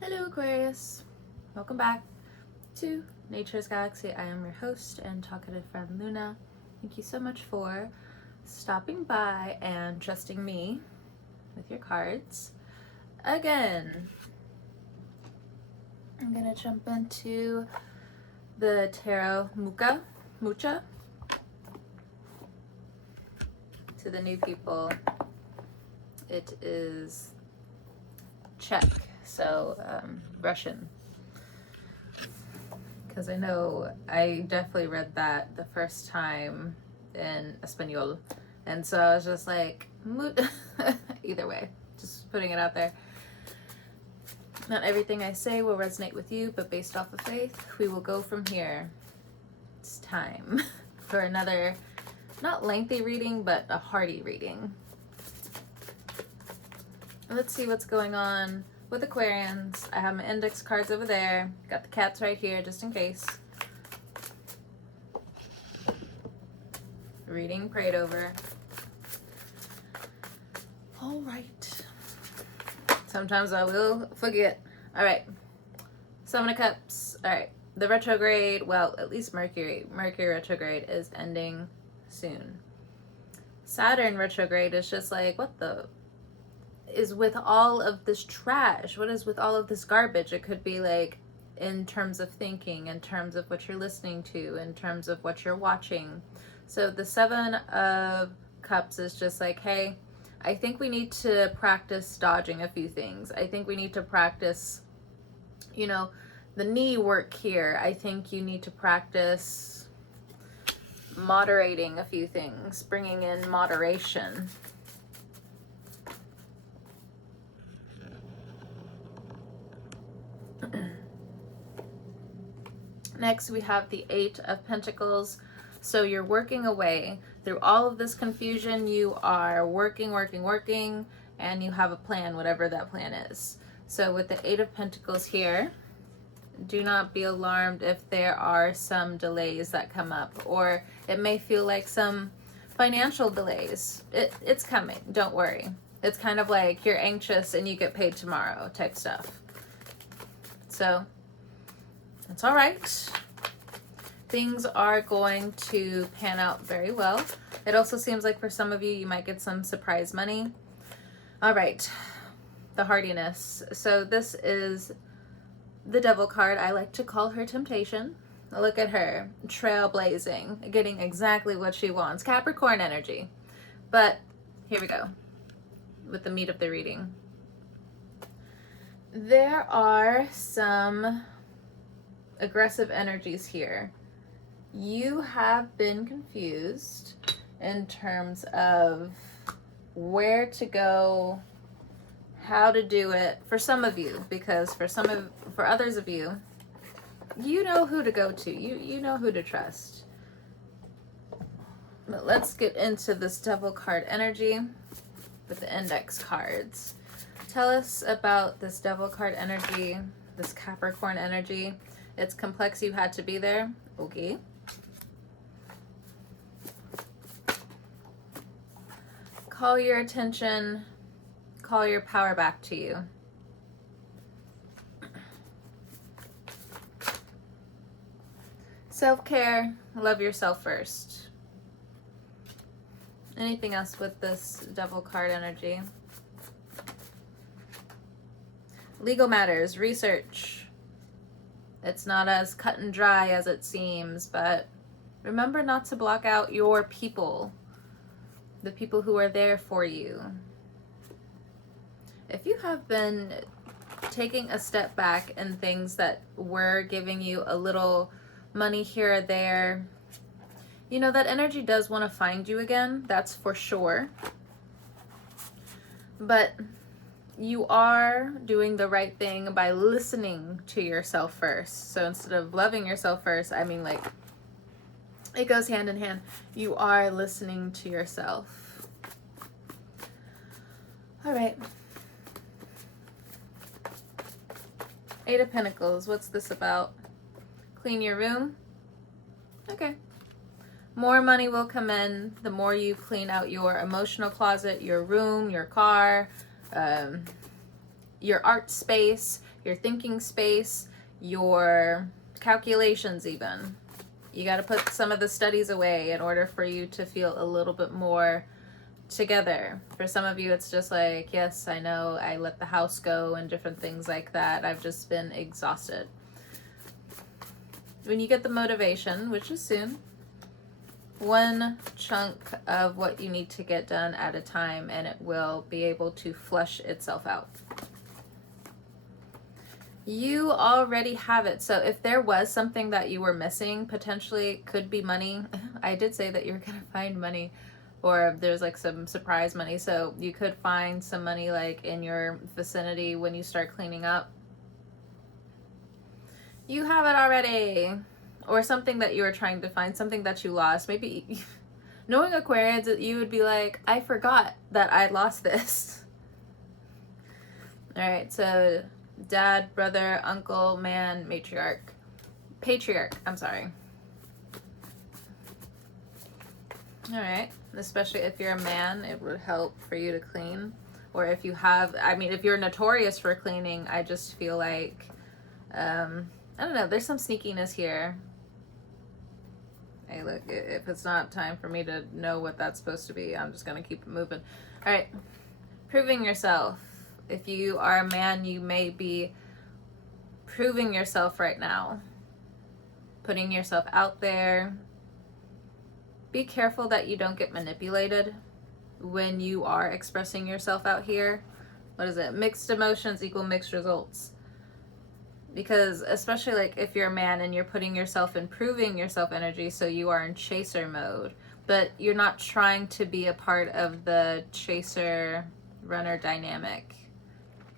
Hello Aquarius, welcome back to Nature's Galaxy. I am your host and talkative friend Luna. Thank you so much for stopping by and trusting me with your cards. Again, I'm gonna jump into the Tarot Mucha. To the new people, it is Czech, so Russian. Because I know I definitely read that the first time in Espanol, and so I was just like, either way, just putting it out there. Not everything I say will resonate with you, but based off of faith, we will go from here. It's time for another, not lengthy reading, but a hearty reading. Let's see what's going on with Aquarians. I have my index cards over there. Got the cats right here just in case. Reading prayed over. All right. Sometimes I will forget. All right. Seven of Cups. All right. The retrograde, well, at least Mercury retrograde is ending soon. Saturn retrograde is just like, what the is with all of this trash? What is with all of this garbage? It could be like in terms of thinking, in terms of what you're listening to, in terms of what you're watching. So the Seven of Cups is just like, hey, I think we need to practice dodging a few things. I think we need to practice, the knee work here. I think you need to practice moderating a few things, bringing in moderation. Next, we have the Eight of Pentacles. So you're working away through all of this confusion. You are working, and you have a plan, whatever that plan is. So with the Eight of Pentacles here, do not be alarmed if there are some delays that come up, or it may feel like some financial delays. It's coming, don't worry. It's kind of like you're anxious and you get paid tomorrow type stuff. So it's all right. Things are going to pan out very well. It also seems like for some of you, you might get some surprise money. All right, the hardiness. So this is the Devil card. I like to call her Temptation. Look at her, trailblazing, getting exactly what she wants. Capricorn energy. But here we go with the meat of the reading. There are some aggressive energies here. You have been confused in terms of where to go, how to do it, for some of you, because for others of you, you know who to go to, you know who to trust. But let's get into this Devil card energy with the index cards. Tell us about this Devil card energy, this Capricorn energy. It's complex, you had to be there. Okay. Call your attention, call your power back to you. Self-care, love yourself first. Anything else with this Devil card energy? Legal matters, research. It's not as cut and dry as it seems, but remember not to block out your people, the people who are there for you. If you have been taking a step back in things that were giving you a little money here or there, that energy does want to find you again, that's for sure. But you are doing the right thing by listening to yourself first. So instead of loving yourself first, I mean, like, it goes hand in hand. You are listening to yourself. All right. Eight of Pentacles. What's this about? Clean your room? Okay. More money will come in the more you clean out your emotional closet, your room, your car, your art space, your thinking space, your calculations even. You got to put some of the studies away in order for you to feel a little bit more together. For some of you, it's just like, yes, I know I let the house go and different things like that. I've just been exhausted. When you get the motivation, which is soon, one chunk of what you need to get done at a time, and it will be able to flush itself out. You already have it. So if there was something that you were missing, potentially it could be money. I did say that you're going to find money, or there's like some surprise money. So you could find some money like in your vicinity when you start cleaning up. You have it already. Or something that you were trying to find, something that you lost. Maybe knowing Aquarians, you would be like, I forgot that I lost this. All right, so dad, brother, uncle, man, matriarch. Patriarch, I'm sorry. All right, especially if you're a man, it would help for you to clean. Or if you have, I mean, if you're notorious for cleaning, I just feel like, I don't know, there's some sneakiness here. Hey, look, if it's not time for me to know what that's supposed to be, I'm just going to keep it moving. All right, proving yourself. If you are a man, you may be proving yourself right now. Putting yourself out there. Be careful that you don't get manipulated when you are expressing yourself out here. What is it? Mixed emotions equal mixed results. Because especially like if you're a man and you're putting yourself in proving yourself energy, so you are in chaser mode, but you're not trying to be a part of the chaser runner dynamic.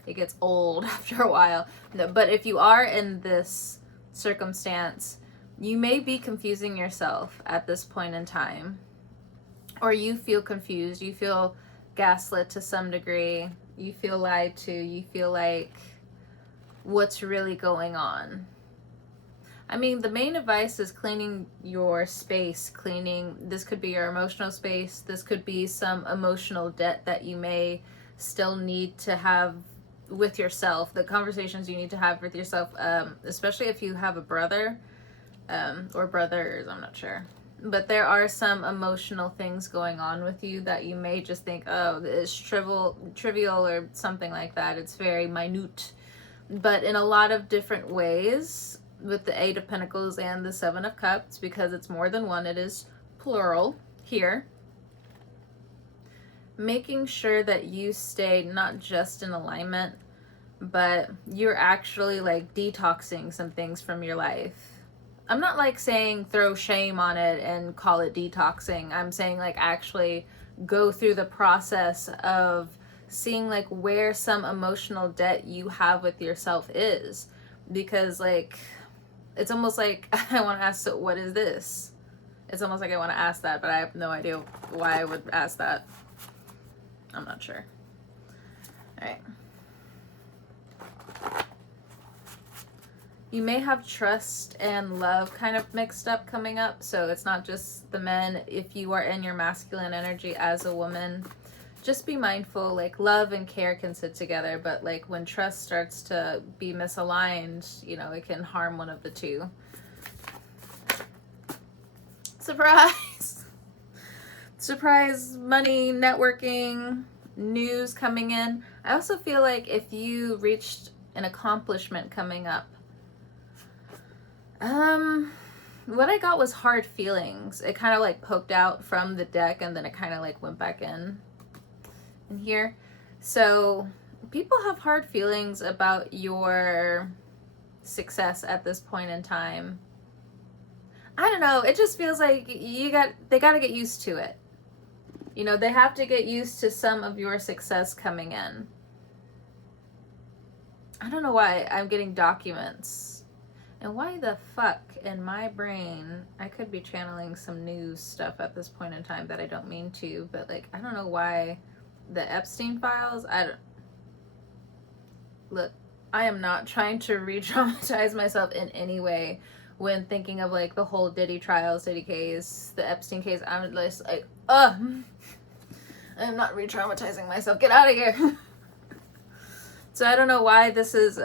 It gets old after a while. No, but if you are in this circumstance, you may be confusing yourself at this point in time. Or you feel confused, you feel gaslit to some degree, you feel lied to, you feel like what's really going on. I mean, the main advice is cleaning your space, this could be your emotional space, this could be some emotional debt that you may still need to have with yourself, the conversations you need to have with yourself, especially if you have a brother, or brothers, I'm not sure. But there are some emotional things going on with you that you may just think, oh, it's trivial or something like that. It's very minute. But in a lot of different ways, with the Eight of Pentacles and the Seven of Cups, because it's more than one, it is plural here. Making sure that you stay not just in alignment, but you're actually like detoxing some things from your life. I'm not like saying throw shame on it and call it detoxing. I'm saying like actually go through the process of seeing like where some emotional debt you have with yourself is, because like it's almost like I want to ask, so what is this? It's almost like I want to ask that, but I have no idea why I would ask that. I'm not sure. All right. You may have trust and love kind of mixed up coming up, so it's not just the men. If you are in your masculine energy as a woman, just be mindful, like love and care can sit together, but like when trust starts to be misaligned, you know, it can harm one of the two. Surprise! Surprise money, networking, news coming in. I also feel like if you reached an accomplishment coming up, what I got was hard feelings. It kind of like poked out from the deck and then it kind of like went back in here. So people have hard feelings about your success at this point in time. I don't know, it just feels like they got to get used to it. You know, they have to get used to some of your success coming in. I don't know why I'm getting documents. And why the fuck in my brain, I could be channeling some news stuff at this point in time that I don't mean to, but like, I don't know why the Epstein files, look, I am not trying to re-traumatize myself in any way when thinking of like the whole Diddy trials, Diddy case, the Epstein case. I'm just like, I'm not re-traumatizing myself. Get out of here. So I don't know why this is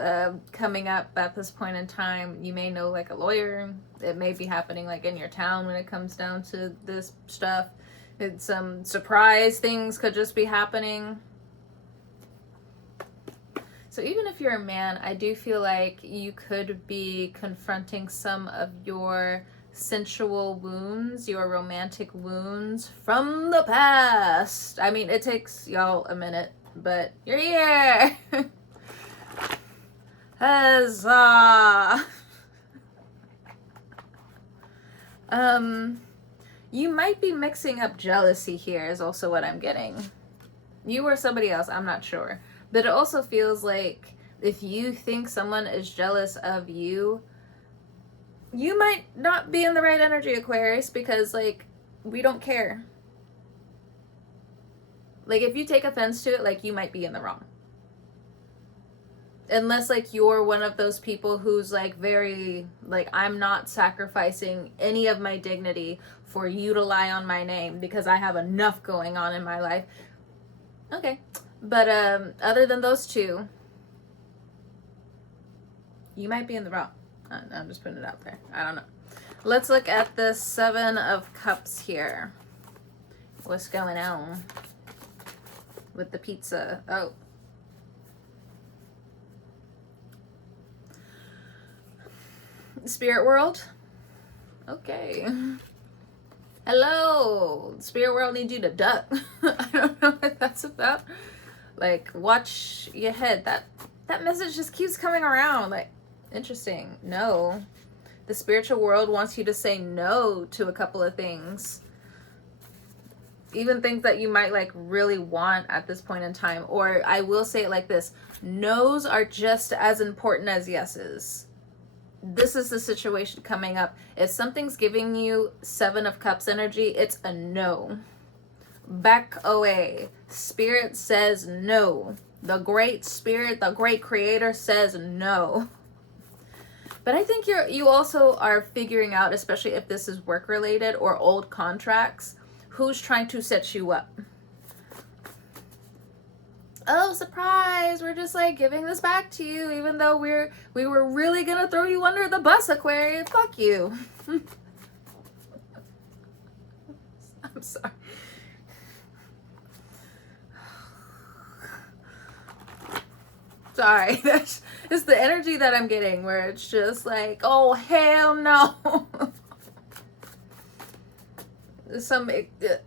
coming up at this point in time. You may know like a lawyer. It may be happening like in your town when it comes down to this stuff. It's some surprise things could just be happening. So even if you're a man, I do feel like you could be confronting some of your sensual wounds, your romantic wounds from the past. I mean, it takes y'all a minute, but you're here. Huzzah! You might be mixing up jealousy here is also what I'm getting. You or somebody else, I'm not sure. But it also feels like if you think someone is jealous of you, you might not be in the right energy, Aquarius, because like we don't care. Like if you take offense to it, like you might be in the wrong. Unless like you're one of those people who's like very like, I'm not sacrificing any of my dignity for you to lie on my name because I have enough going on in my life. Okay. But other than those two, you might be in the wrong. I'm just putting it out there. I don't know. Let's look at the 7 of Cups here. What's going on with the pizza? Oh. Spirit world? Okay. Hello. Spirit world needs you to duck. I don't know what that's about. Like, watch your head. That message just keeps coming around. Like, interesting. No. The spiritual world wants you to say no to a couple of things. Even things that you might like really want at this point in time. Or I will say it like this. No's are just as important as yeses. This is the situation coming up. If something's giving you 7 of Cups energy, it's a no. Back away. Spirit says no. The great spirit, the great creator says no. But I think you also are figuring out, especially if this is work related or old contracts, who's trying to set you up. Oh, surprise, we're just like giving this back to you, even though we were really gonna throw you under the bus, Aquarius. Fuck you. I'm sorry. Sorry, that's it's the energy that I'm getting where it's just like, oh hell no. Some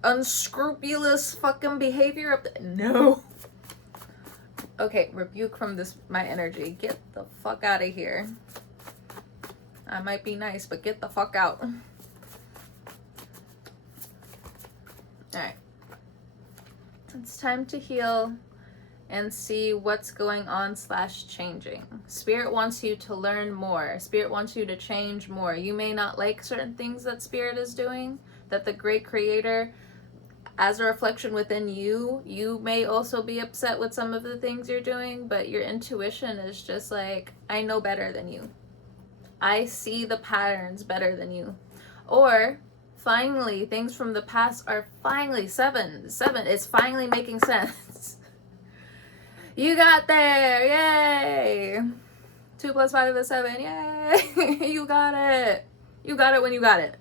unscrupulous fucking behavior up there. No. Okay, rebuke from this, my energy. Get the fuck out of here. I might be nice, but get the fuck out. Alright. It's time to heal and see what's going on / changing. Spirit wants you to learn more. Spirit wants you to change more. You may not like certain things that Spirit is doing, that the great creator, as a reflection within you, you may also be upset with some of the things you're doing, but your intuition is just like, I know better than you. I see the patterns better than you. Or finally, things from the past are finally 7. It's finally making sense. You got there. Yay. 2 + 5 is 7. Yay. You got it. You got it when you got it.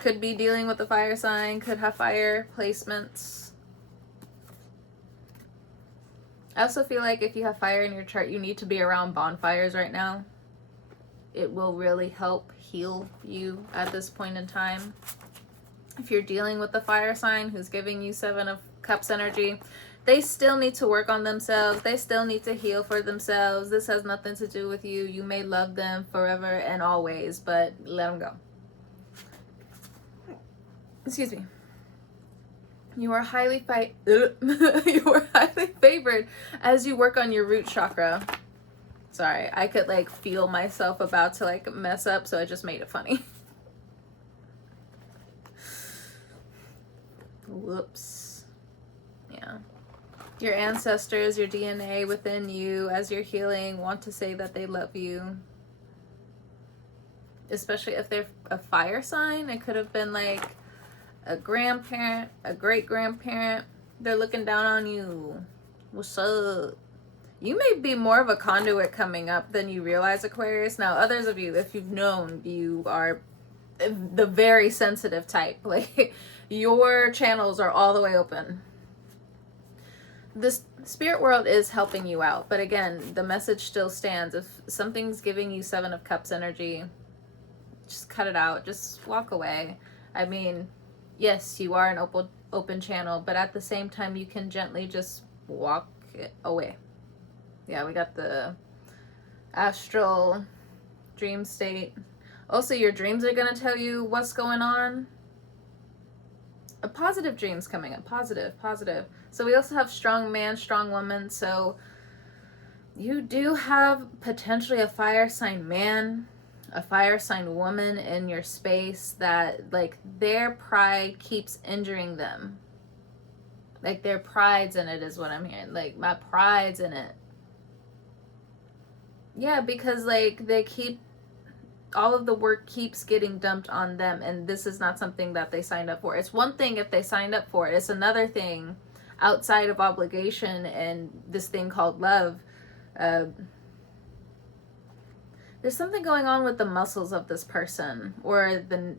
Could be dealing with the fire sign. Could have fire placements. I also feel like if you have fire in your chart, you need to be around bonfires right now. It will really help heal you at this point in time. If you're dealing with the fire sign who's giving you 7 of Cups energy, they still need to work on themselves. They still need to heal for themselves. This has nothing to do with you. You may love them forever and always, but let them go. Excuse me. You are highly you are highly favored as you work on your root chakra. Sorry, I could like feel myself about to like mess up, so I just made it funny. Whoops. Yeah. Your ancestors, your DNA within you, as you're healing, want to say that they love you. Especially if they're a fire sign. It could have been like a grandparent, a great grandparent. They're looking down on you. What's up? You may be more of a conduit coming up than you realize, Aquarius. Now, others of you, if you've known, you are the very sensitive type. Like, your channels are all the way open. This spirit world is helping you out, but again, the message still stands. If something's giving you Seven of Cups energy, just cut it out. Just walk away. I mean, yes, you are an open channel, but at the same time, you can gently just walk it away. Yeah, we got the astral dream state. Also, your dreams are going to tell you what's going on. A positive dreams coming up. Positive, positive. So we also have strong man, strong woman. So you do have potentially a fire sign man, a fire sign woman in your space that, like, their pride keeps injuring them. Like, their pride's in it is what I'm hearing. Like, my pride's in it. Yeah, because, like, they keep, all of the work keeps getting dumped on them, and this is not something that they signed up for. It's one thing if they signed up for it. It's another thing outside of obligation and this thing called love. There's something going on with the muscles of this person, or the,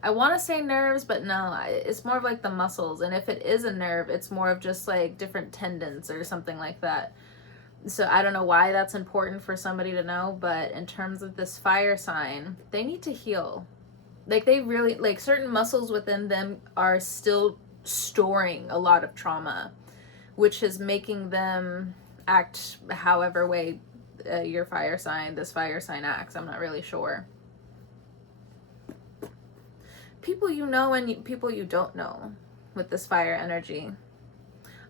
I want to say nerves, but no, it's more of like the muscles. And if it is a nerve, it's more of just like different tendons or something like that. So I don't know why that's important for somebody to know, but in terms of this fire sign, they need to heal. Like, they really, like, certain muscles within them are still storing a lot of trauma, which is making them act however way your fire sign, this fire sign acts. I'm not really sure. People you know and people you don't know with this fire energy.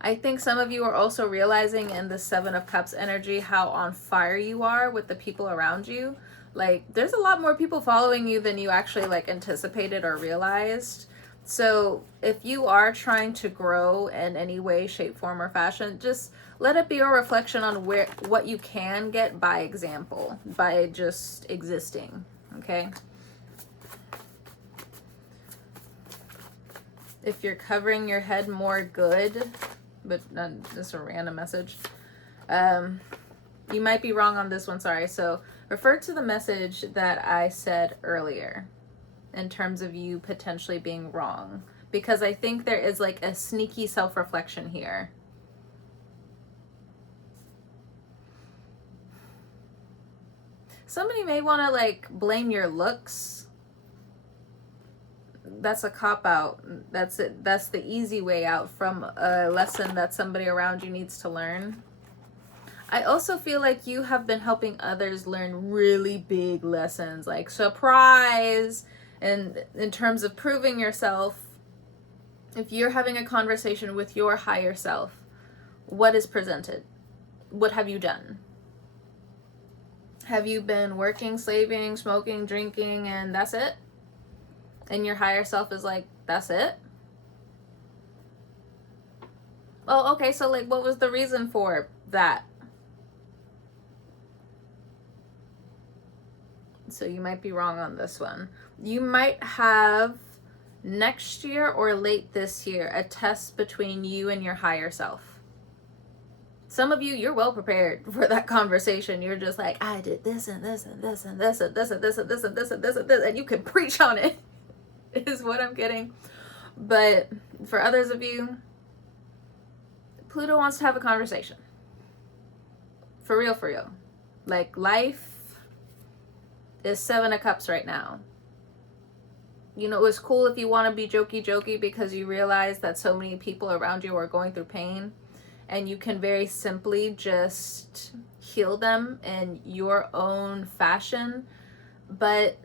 I think some of you are also realizing in the Seven of Cups energy how on fire you are with the people around you. Like, there's a lot more people following you than you actually, like, anticipated or realized. So if you are trying to grow in any way, shape, form, or fashion, just let it be a reflection on what you can get by example, by just existing, okay? If you're covering your head more, good. But just a random message. You might be wrong on this one, sorry. So refer to the message that I said earlier in terms of you potentially being wrong, because I think there is like a sneaky self-reflection here. Somebody may want to, like, blame your looks. That's a cop-out. That's it. That's the easy way out from a lesson that somebody around you needs to learn. I also feel like you have been helping others learn really big lessons, like surprise, and in terms of proving yourself. If you're having a conversation with your higher self, what is presented? What have you done? Have you been working, slaving, smoking, drinking, and that's it? And your higher self is like, that's it? Oh, okay, so, like, what was the reason for that? So you might be wrong on this one. You might have next year or late this year a test between you and your higher self. Some of you, you're well prepared for that conversation. You're just like, I did this and this and this and this and this and this and this and this and this and this, and you can preach on it. Is what I'm getting. But for others of you, Pluto wants to have a conversation. For real, for real. Like, life is Seven of Cups right now. You know, it's cool if you want to be jokey because you realize that so many people around you are going through pain, and you can very simply just heal them in your own fashion. But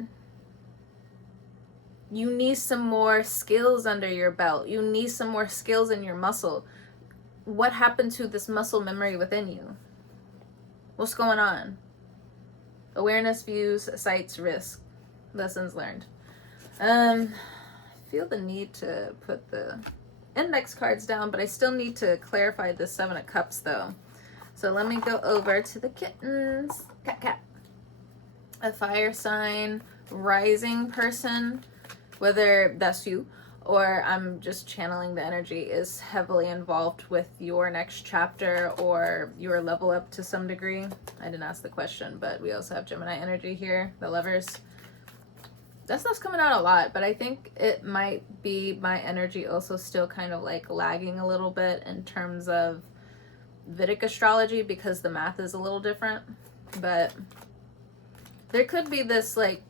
you need some more skills under your belt. You need some more skills in your muscle. What happened to this muscle memory within you? What's going on? Awareness, views, sights, risk, lessons learned. I feel the need to put the index cards down, but I still need to clarify the Seven of Cups though. So let me go over to the kittens. Cat. A fire sign, rising person, whether that's you, or I'm just channeling the energy, is heavily involved with your next chapter or your level up to some degree. I didn't ask the question, but we also have Gemini energy here, the Lovers. That stuff's coming out a lot, but I think it might be my energy also still kind of like lagging a little bit in terms of Vedic astrology because the math is a little different. But there could be this like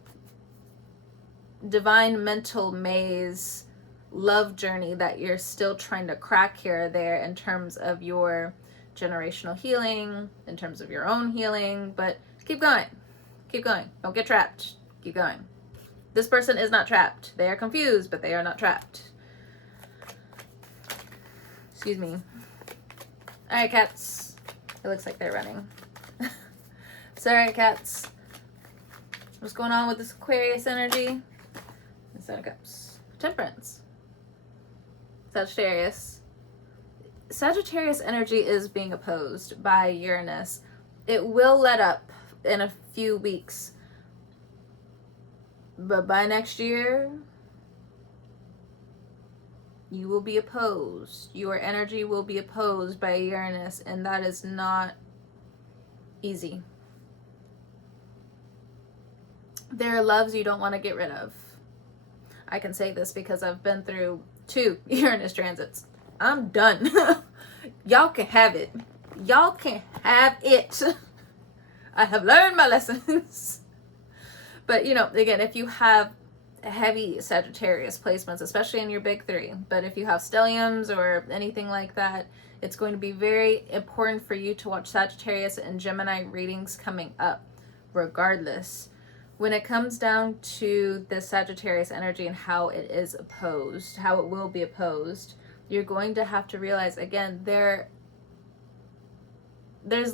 divine mental maze love journey that you're still trying to crack here or there in terms of your generational healing, in terms of your own healing. But keep going. Keep going. Don't get trapped. Keep going. This person is not trapped. They are confused, but they are not trapped. Excuse me. All right, cats. It looks like they're running. So, all right, cats. What's going on with this Aquarius energy? Seven of Cups. Temperance. Sagittarius. Sagittarius energy is being opposed by Uranus. It will let up in a few weeks. But by next year, you will be opposed. Your energy will be opposed by Uranus, and that is not easy. There are loves you don't want to get rid of. I can say this because I've been through 2 Uranus transits. I'm done. Y'all can have it. Y'all can have it. I have learned my lessons. But, you know, again, if you have heavy Sagittarius placements, especially in your big 3, but if you have stelliums or anything like that, it's going to be very important for you to watch Sagittarius and Gemini readings coming up, regardless. When it comes down to the Sagittarius energy and how it is opposed, how it will be opposed, you're going to have to realize, again, there's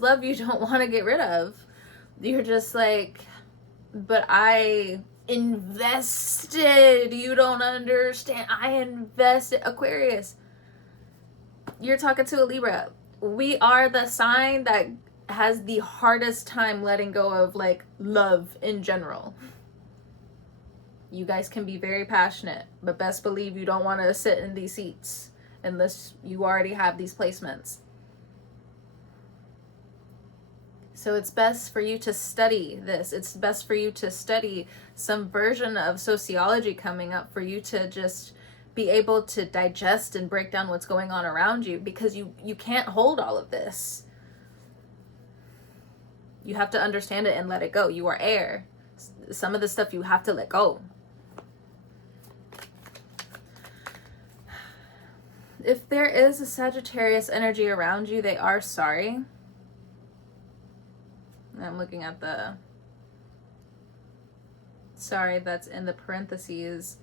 love you don't want to get rid of. You're just like, but I invested. You don't understand. I invested. Aquarius, you're talking to a Libra. We are the sign that has the hardest time letting go of like love in general. You guys can be very passionate, but best believe you don't want to sit in these seats unless you already have these placements. So it's best for you to study this. It's best for you to study some version of sociology coming up for you to just be able to digest and break down what's going on around you, because you can't hold all of this. You have to understand it and let it go. You are air. Some of the stuff you have to let go. If there is a Sagittarius energy around you, they are sorry. I'm looking at the sorry that's in the parentheses.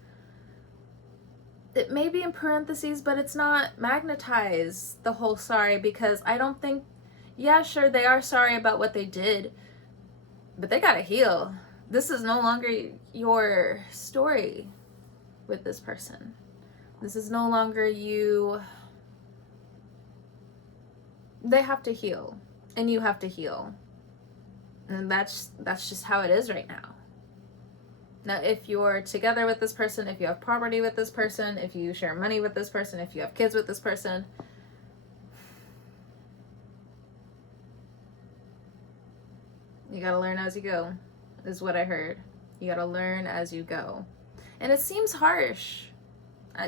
It may be in parentheses, but it's not magnetized, the whole sorry, because I don't think, yeah, sure, they are sorry about what they did, but they gotta heal. This is no longer your story with this person. This is no longer you. They have to heal, and you have to heal. And that's just how it is right now. Now, if you're together with this person, if you have property with this person, if you share money with this person, if you have kids with this person, you gotta learn as you go, is what I heard. You gotta learn as you go. And it seems harsh.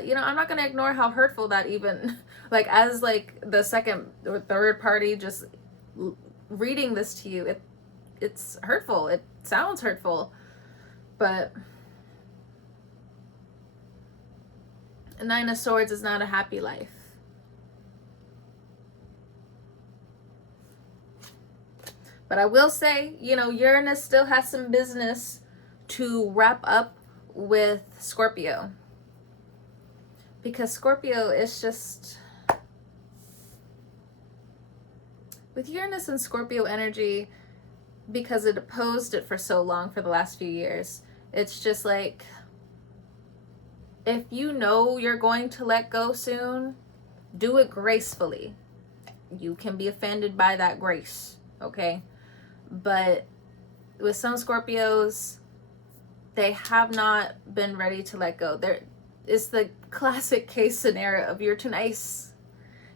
You know, I'm not gonna ignore how hurtful that even, like, as like the second or third party just reading this to you, it's hurtful. It sounds hurtful, but a 9 of Swords is not a happy life. But I will say, you know, Uranus still has some business to wrap up with Scorpio, because Scorpio is just, with Uranus and Scorpio energy, because it opposed it for so long for the last few years, it's just like, if you know you're going to let go soon, do it gracefully. You can be offended by that grace, okay? But with some Scorpios, they have not been ready to let go. it's the classic case scenario of you're too nice.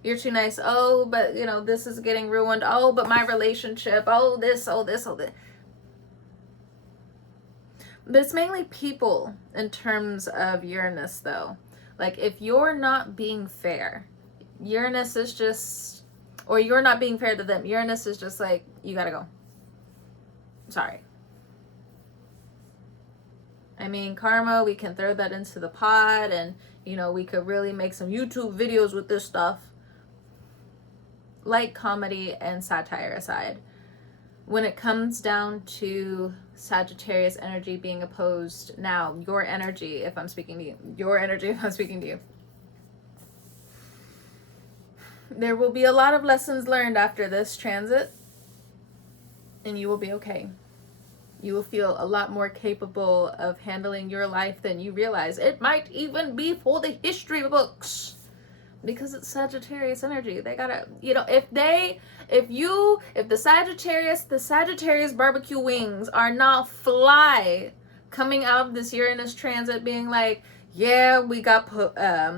You're too nice. Oh, but you know, this is getting ruined. Oh, but my relationship. Oh, this, oh, this, oh, this. But it's mainly people in terms of Uranus, though. Like, if you're not being fair, Uranus is just, or you're not being fair to them, Uranus is just like, you gotta go. Sorry. I mean, karma, we can throw that into the pot, and, you know, we could really make some YouTube videos with this stuff. Light comedy and satire aside, when it comes down to Sagittarius energy being opposed, now, your energy, if I'm speaking to you, your energy, if I'm speaking to you, there will be a lot of lessons learned after this transit, and you will be okay. You will feel a lot more capable of handling your life than you realize. It might even be for the history books, because it's Sagittarius energy. They gotta, you know, if the Sagittarius barbecue wings are not fly coming out of this Uranus transit being like, yeah, we got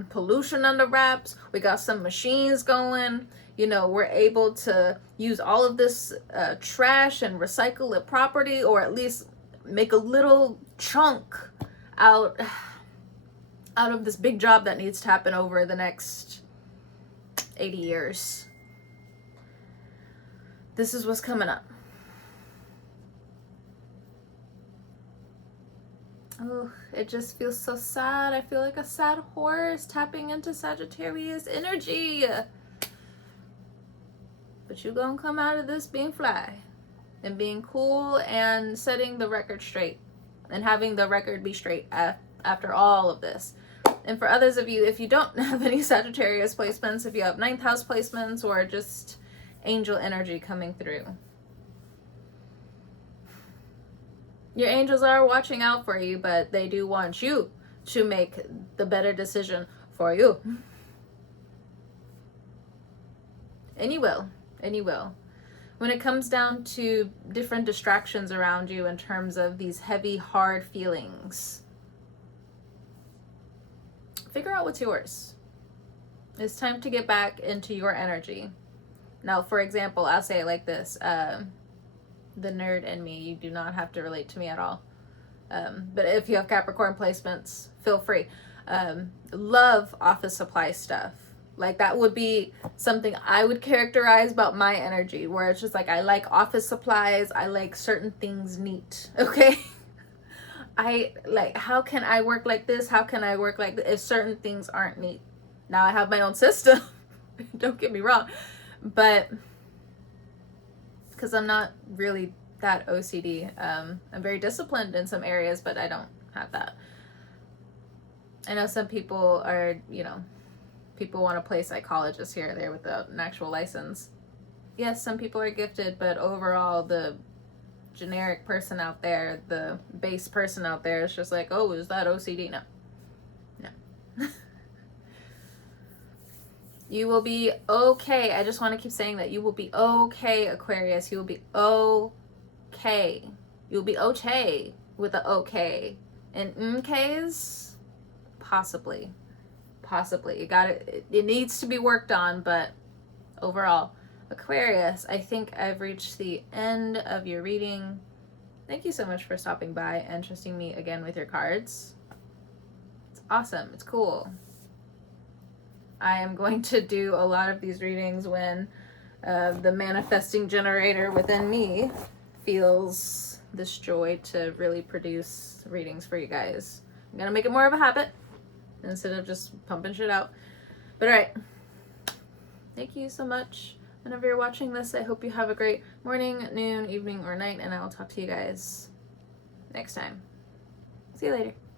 pollution under wraps, we got some machines going, you know, we're able to use all of this trash and recycle it properly, or at least make a little chunk out of this big job that needs to happen over the next 80 years. This is what's coming up. Oh, it just feels so sad. I feel like a sad horse tapping into Sagittarius energy. But you gonna come out of this being fly and being cool and setting the record straight and having the record be straight after all of this. And for others of you, if you don't have any Sagittarius placements, if you have 9th house placements or just angel energy coming through, your angels are watching out for you, but they do want you to make the better decision for you. And you will. And you will. When it comes down to different distractions around you in terms of these heavy, hard feelings, figure out what's yours. It's time to get back into your energy. Now, for example, I'll say it like this. The nerd in me, you do not have to relate to me at all. But if you have Capricorn placements, feel free. Love office supply stuff. Like, that would be something I would characterize about my energy, where it's just like, I like office supplies. I like certain things neat. Okay. I like, how can I work like this? How can I work like this if certain things aren't neat? Now I have my own system. Don't get me wrong. But because I'm not really that OCD. I'm very disciplined in some areas, but I don't have that. I know some people are, you know, people want to play psychologist here or there without an actual license. Yes, some people are gifted, but overall, the generic person out there, the base person out there is just like, oh, is that OCD? No. No. You will be okay. I just want to keep saying that. You will be okay, Aquarius. You will be okay. You'll be okay with the okay. And mk's? Possibly. Possibly. It needs to be worked on, but overall, Aquarius, I think I've reached the end of your reading. Thank you so much for stopping by and trusting me again with your cards. It's awesome. It's cool. I am going to do a lot of these readings when the manifesting generator within me feels this joy to really produce readings for you guys. I'm going to make it more of a habit instead of just pumping shit out. But alright. Thank you so much. Whenever you're watching this, I hope you have a great morning, noon, evening, or night, and I will talk to you guys next time. See you later.